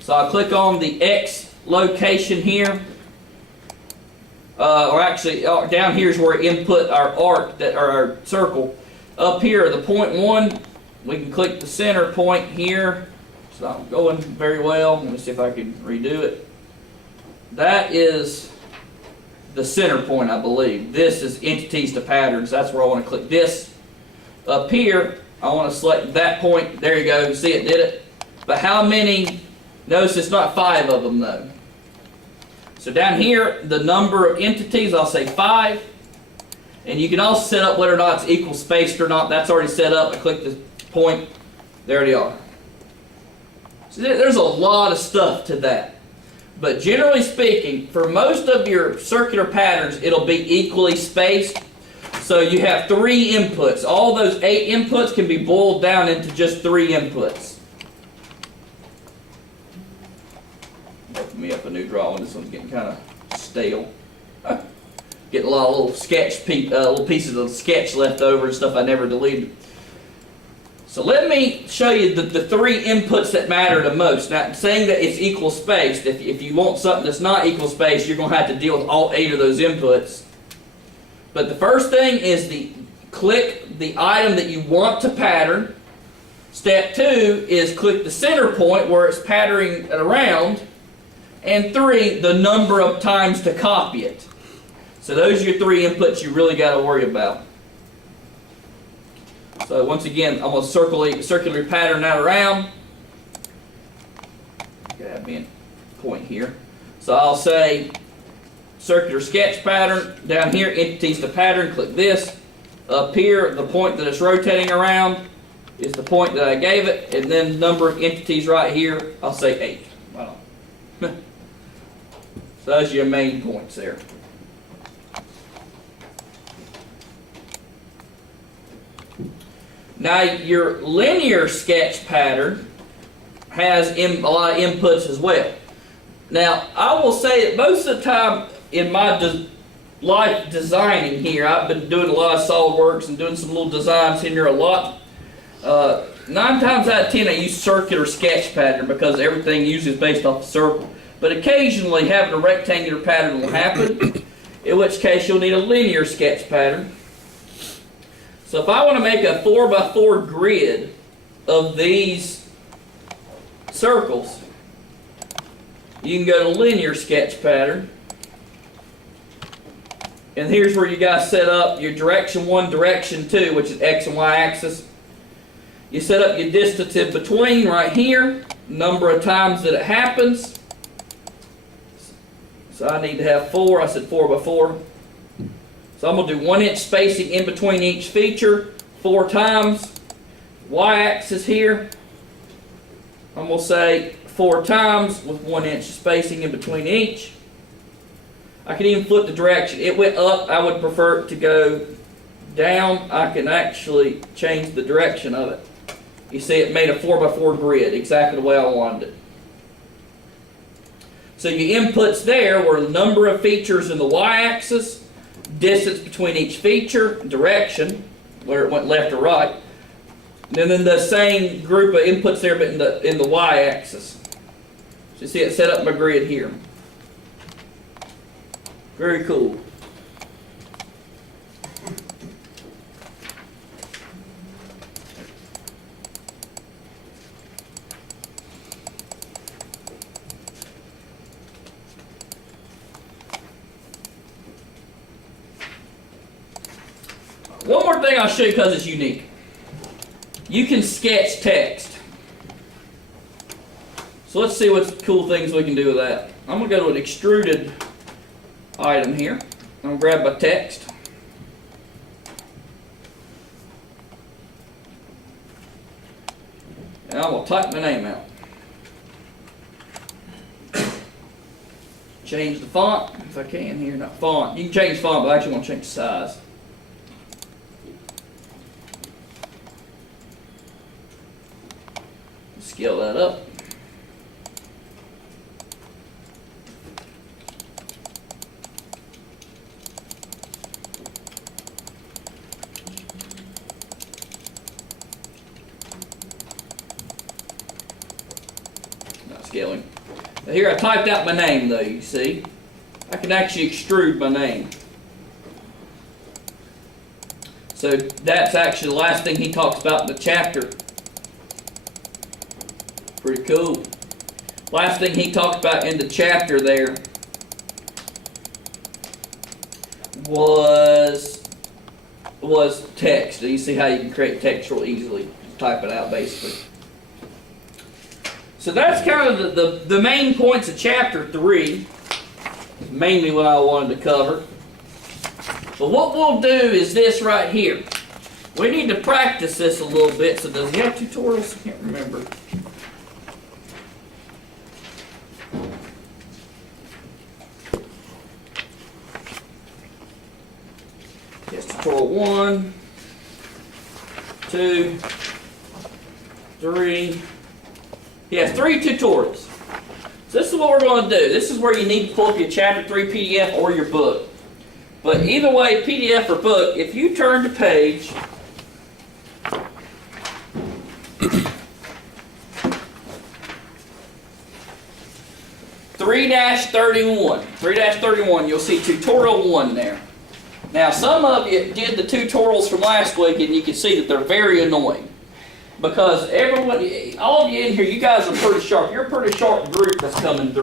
So I'll click on the X location here. Or actually, down here is where we input our arc, or our circle. Up here, the point 1, we can click the center point here. It's not going very well. Let me see if I can redo it. That is the center point, I believe. This is entities to patterns. That's where I want to click this. Up here, I want to select that point. There you go. You see it did it. But how many? Notice it's not 5 of them though. So down here, the number of entities, I'll say 5. And you can also set up whether or not it's equal spaced or not. That's already set up. I click the point. There they are. So there's a lot of stuff to that. But generally speaking, for most of your circular patterns, it'll be equally spaced. So you have 3 inputs. All those 8 inputs can be boiled down into just 3 inputs. Open me up a new drawing. This one's getting kind of stale. Getting a lot of little pieces of sketch left over and stuff I never deleted. So let me show you the 3 inputs that matter the most. Now, saying that it's equal spaced, if you want something that's not equal spaced, you're going to have to deal with all 8 of those inputs. But the first thing is click the item that you want to pattern. Step 2 is click the center point where it's patterning around. And 3, the number of times to copy it. So those are your 3 inputs you really got to worry about. So once again, I'm going to circular pattern that around. Got me a point here. So I'll say circular sketch pattern. Down here, entities to pattern. Click this. Up here, the point that it's rotating around is the point that I gave it. And then number of entities right here, I'll say 8. Wow. So those are your main points there. Now your linear sketch pattern has a lot of inputs as well. Now I will say that most of the time in my life designing here, I've been doing a lot of SolidWorks and doing some little designs in here a lot. 9 times out of 10 I use circular sketch pattern because everything usually is based off a circle. But occasionally having a rectangular pattern will happen, in which case you'll need a linear sketch pattern. So if I want to make a 4x4 grid of these circles, you can go to linear sketch pattern. And here's where you guys set up your direction 1, direction 2, which is X and Y axis. You set up your distance in between right here, number of times that it happens. So I need to have 4. I said 4x4. So I'm going to do 1 inch spacing in between each feature 4 times. Y-axis here, I'm going to say 4 times with 1 inch spacing in between each. I can even flip the direction. It went up. I would prefer it to go down. I can actually change the direction of it. You see it made a 4x4 grid exactly the way I wanted it. So your inputs there were the number of features in the y-axis, distance between each feature, direction, where it went left or right, and then the same group of inputs there but in the y-axis. So you see it set up my grid here. Very cool. One more thing I'll show you because it's unique. You can sketch text. So let's see what cool things we can do with that. I'm going to go to an extruded item here. I'm going to grab my text. And I'm going to type my name out. Change the font if I can here. Not font. You can change font, but I actually want to change the size. Scale that up. scaling. Now here I typed out my name though, you see. I can actually extrude my name. So that's actually the last thing he talks about in the chapter. Pretty cool. Last thing he talked about in the chapter there was text. You see how you can create text real easily. Just type it out basically. So that's kind of the main points of chapter 3. Mainly what I wanted to cover. But what we'll do is this right here. We need to practice this a little bit. So does he have tutorials? I can't remember. Yes, tutorial 1, 2, 3. He has 3 tutorials. So this is what we're going to do. This is where you need to pull up your chapter 3 PDF or your book. But either way, PDF or book, if you turn to page 3-31, you'll see tutorial 1 there. Now some of you did the tutorials from last week and you can see that they're very annoying. Because everyone, all of you in here, you guys are pretty sharp. You're a pretty sharp group that's coming through.